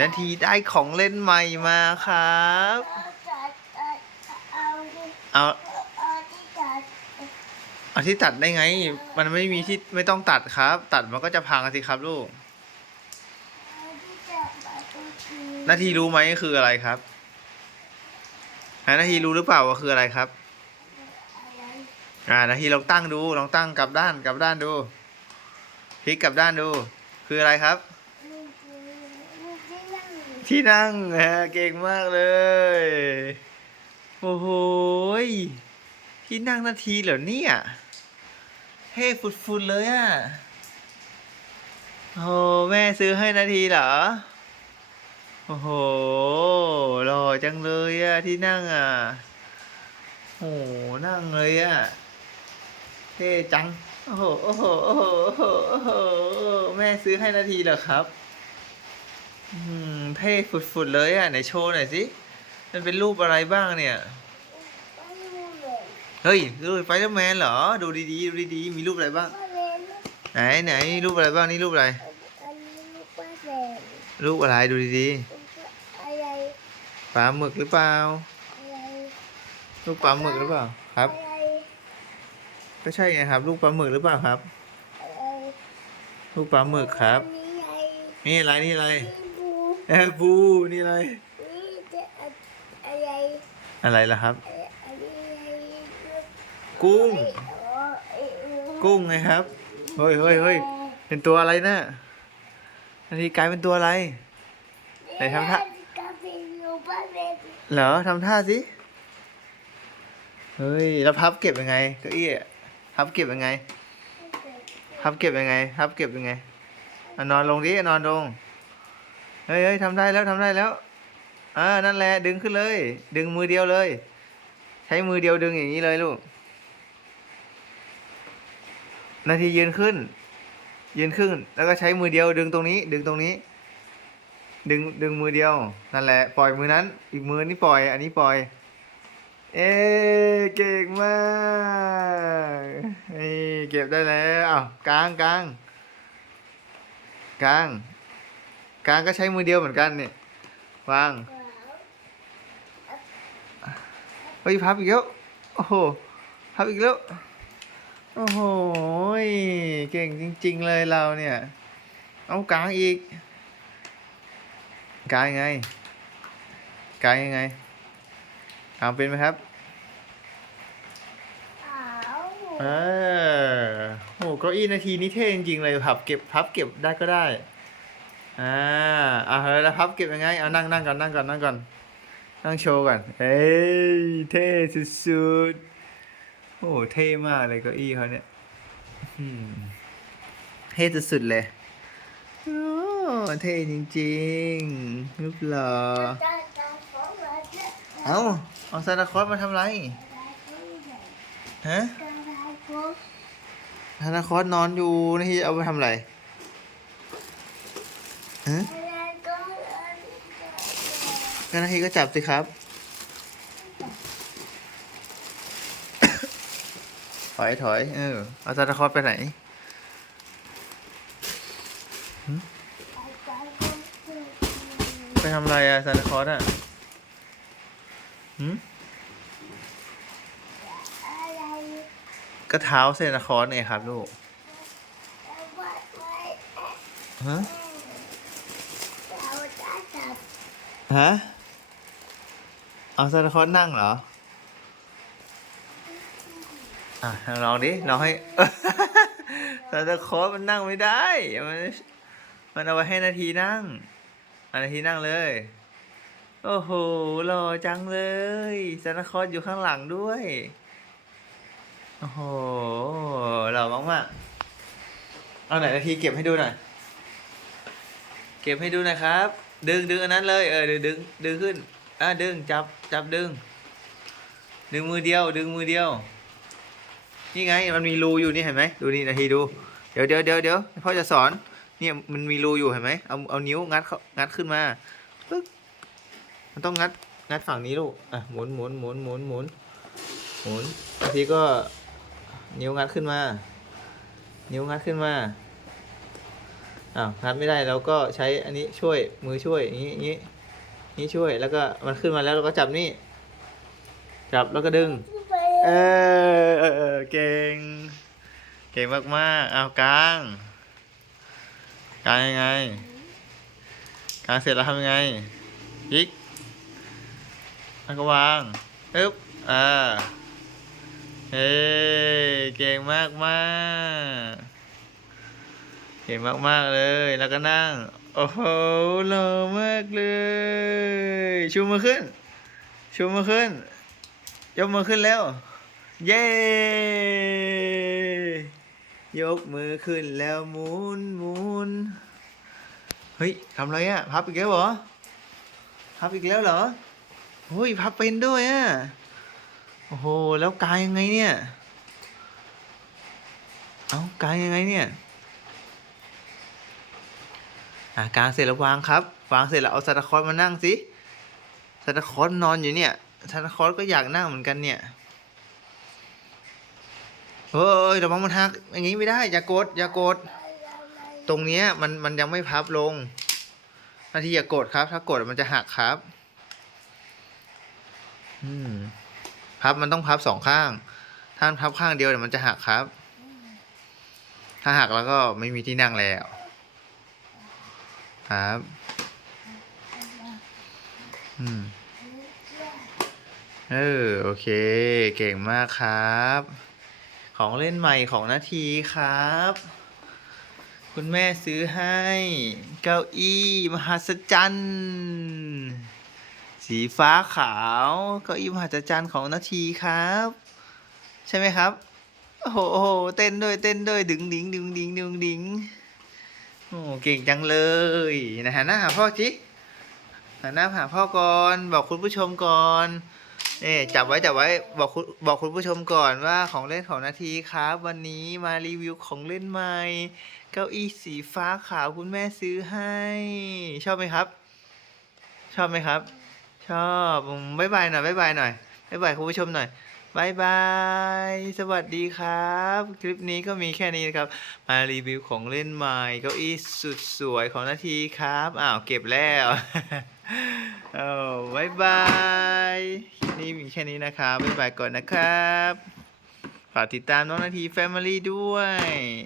นาทีได้ของเล่นใหม่มาครับ เอาเอาที่จัดเอาที่ตัดได้ไง มันไม่มีที่ไม่ต้องตัดครับ ตัดมันก็จะพังสิครับลูก นาทีรู้ไหมคืออะไรครับฮะนาทีรู้หรือเปล่าว่าคืออะไรครับ อ่า นาทีลองตั้งดู ลองตั้งกลับด้านกลับด้านดู พลิกกลับด้านดู คืออะไรครับ ที่นั่งฮะเก่งมากเลย โอ้โหที่นั่งนาทีเหรอเนี่ยเท่ฟุดๆเลยอะโอ้แม่ซื้อให้นาทีเหรอ โอ้โหหล่อจังเลยอะที่นั่งอะโอ้โหนั่งเลยอะเท่จัง โอ้โหโอ้โหโอ้โหโอ้โหแม่ซื้อให้นาทีเหรอครับ เท่ฝุดๆเลยอะไหนโชว์หน่อยสิ มันเป็นรูปอะไรบ้างเนี่ยไม่รู้เลยเฮ้ยรูปไฟเดอร์แมนเหรอ ดูดีๆดูดีๆมีรูปอะไรบ้างป้าเล่นไหนไหนรูปอะไรบ้างนี่รูปอะไรอันนี้ลูกป้าเล่นรูปอะไรดูดีอะไรๆปลาหมึกหรือเปล่าอะไรรูปปลาหมึกหรือเปล่าครับอะไรก็ใช่ไงครับ รูปปลาหมึกหรือเปล่าครับอะไรรูปปลาหมึกครับอันนี้อะไรนี่อะไรนี่อะไรนี่บู แอบบูนี่อะไร นี่จะอะไรอะไรล่ะครับ อะไรกุ้ง กุ้งไงครับ เฮ้ยเฮ้ยเฮ้ยเป็นตัวอะไรนะนาทีกลายเป็นตัวอะไร ไหนทำท่า เหรอทำท่าสิ เฮ้ย แล้วพับเก็บยังไงเก้าอี้พับเก็บยังไงพับเก็บยังไงพับเก็บยังไงอนอนลงดิ นอนลง เฮ้ยเฮ้ยทำได้แล้วทำได้แล้วอ่านั่นแหละดึงขึ้นเลย ดึงมือเดียวเลย ใช้มือเดียวดึงอย่างนี้เลยลูก นาทียืนขึ้น ยืนขึ้น แล้วก็ใช้มือเดียวดึงตรงนี้ ดึงตรงนี้ ดึงดึงมือเดียว นั่นแหละ ปล่อยมือนั้น อีกมือนี่ปล่อย อันนี้ปล่อย เอ๊เก่งมากนี่เก็บได้แล้วอ้าวกลางกลางกลาง กลางก็ใช้มือเดียวเหมือนกันเนี่ยวางเฮ้ยพับอีกแล้วโอ้โหพับอีกแล้วโอ้โหยเก่งจริง ๆ เลยเราเนี่ย เอากลางอีกกลางยังไงกลางยังไงกลางเป็นไหมครับเออโอ้เก้าอี้นาทีนี้เท่จริงๆเลยพับเก็บพับเก็บได้ก็ได้ อ่าอ่าเฮ้ยแล้วพับเก็บยังไงเอานั่งนั่งก่อนนั่งก่อนนั่งก่อนนั่งโชว์ก่อนเอ้ยเท่สุดๆโอ้เท่มากเลยเก้าอี้เขาเนี่ยเท่สุดๆเลยโอ้เท่จริงๆรูปหล่อเอาเอาซานตาคลอสมาทำไรฮะธนาคอสนอนอยู่นี่เอาไปทำไร ฮะก็นาทีก็จับสิครับ ถอยถอยเออ เอาธนาคอสไปไหนหึไปทำอะไรอะซานตาคลอสอะหืมก็เท้าเซนตาคลอสไงครับลูกฮะ ฮะ เอาซานตาคลอสนั่งเหรอ อะลองดิลองให้ ซานตาคลอสมันนั่งไม่ได้ มันมันเอาไว้ให้นาทีนั่งนาทีนั่งเลย โอ้โหหล่อจังเลยซานตาคลอสอยู่ข้างหลังด้วย โอ้โหหล่อมากๆเอาไหนนาทีเก็บให้ดูหน่อย เก็บให้ดูหน่อยครับ ดึงดึงอันนั้นเลยเออดึงดึงดึงขึ้นอะดึงจับจับดึง ดึงมือเดียว ดึงมือเดียว นี่ไงมันมีรูอยู่นี่เห็นไหมดูนี่นาทีดูเดี๋ยวเดี๋ยวเดี๋ยวเดี๋ยวพ่อจะสอนเนี่ยมันมีรูอยู่เห็นไหมเอาเอานิ้วงัดเขางัดขึ้นมาปึ๊กมันต้องงัดงัดฝั่งนี้ลูกอะหมุนหมุนหมุนหมุนหมุนหมุนบางทีก็นิ้วงัดขึ้นมา นิ้วงัดขึ้นมา อ้าวนับไม่ได้เราก็ใช้อันนี้ช่วยมือช่วยอย่างนี้อย่างนี้นี่ช่วยแล้วก็มันขึ้นมาแล้วเราก็จับนี่ จับแล้วก็ดึง เออเออเก่ง เก่งมากๆเอากลางกลางยังไงกลางเสร็จแล้วทำยังไงพิกแล้วก็วางอึ๊บอ่าเฮ้เก่งมากมาก เก่งมาก ๆ เลย แล้วก็นั่ง โอ้โหหล่อมากเลย ชูมือขึ้น ชูมือขึ้น ยกมือขึ้นแล้ว เย้ ยกมือขึ้นแล้วหมุนหมุนเฮ้ยทำไรอะพับอีกแล้วเหรอ พับอีกแล้วเหรอเฮ้ยพับเป็นด้วยอะโอ้โห แล้วกายยังไงเนี่ย เอากายยังไงเนี่ย อะกางเสร็จแล้ววางครับวางเสร็จแล้วเอาซานตาคลอสมานั่งสิซานตาคลอสนอนอยู่เนี่ยซานตาคลอสก็อยากนั่งเหมือนกันเนี่ยเฮ้ยระวังมันหักอย่างงี้ไม่ได้ อย่ากด อย่ากด ตรงเนี้ยมันมันยังไม่พับลงนาทีอย่ากดครับ ถ้ากดมันจะหักครับ อืมพับมันต้องพับสองข้าง ถ้านพับข้างเดียวเดี๋ยวมันจะหักครับ ถ้าหักแล้วก็ไม่มีที่นั่งแล้ว ครับ อืม เออ โอเค เก่งมากครับ ของเล่นใหม่ของนาทีครับ คุณแม่ซื้อให้ เก้าอี้ มหัศจรรย์สีฟ้าขาว เก้าอี้มหัศจรรย์ของนาทีครับ ใช่ไหมครับ โอ้โห เต้นด้วย เต้นด้วย ดึงดิงดึงดิงดึงดิง อ้เก่งจังเลยนะหันหน้าหาพ่อจิหันหน้าหาพ่อก่อนบอกคุณผู้ชมก่อนนี่จับไว้จับไว้บอกคุณบอกคุณผู้ชมก่อนว่าของเล่นของนาทีครับ วันนี้มารีวิวของเล่นใหม่ เก้าอี้สีฟ้าขาวคุณแม่ซื้อให้ ชอบไหมครับ ชอบไหมครับ ชอบอืมบ๊ายบายหน่อยบ๊ายบายหน่อยบ๊ายบายคุณผู้ชมหน่อย บายบาย สวัสดีครับ คลิปนี้ก็มีแค่นี้นะครับ มารีวิวของเล่นใหม่เก้าอี้สุดสวยของนาทีครับ อ้าว เก็บแล้วเอ้บายบายคลิปนี้มีแค่นี้นะครับบายบายก่อนนะครับ ฝากติดตามน้องนาทีแฟมิลี่ด้วย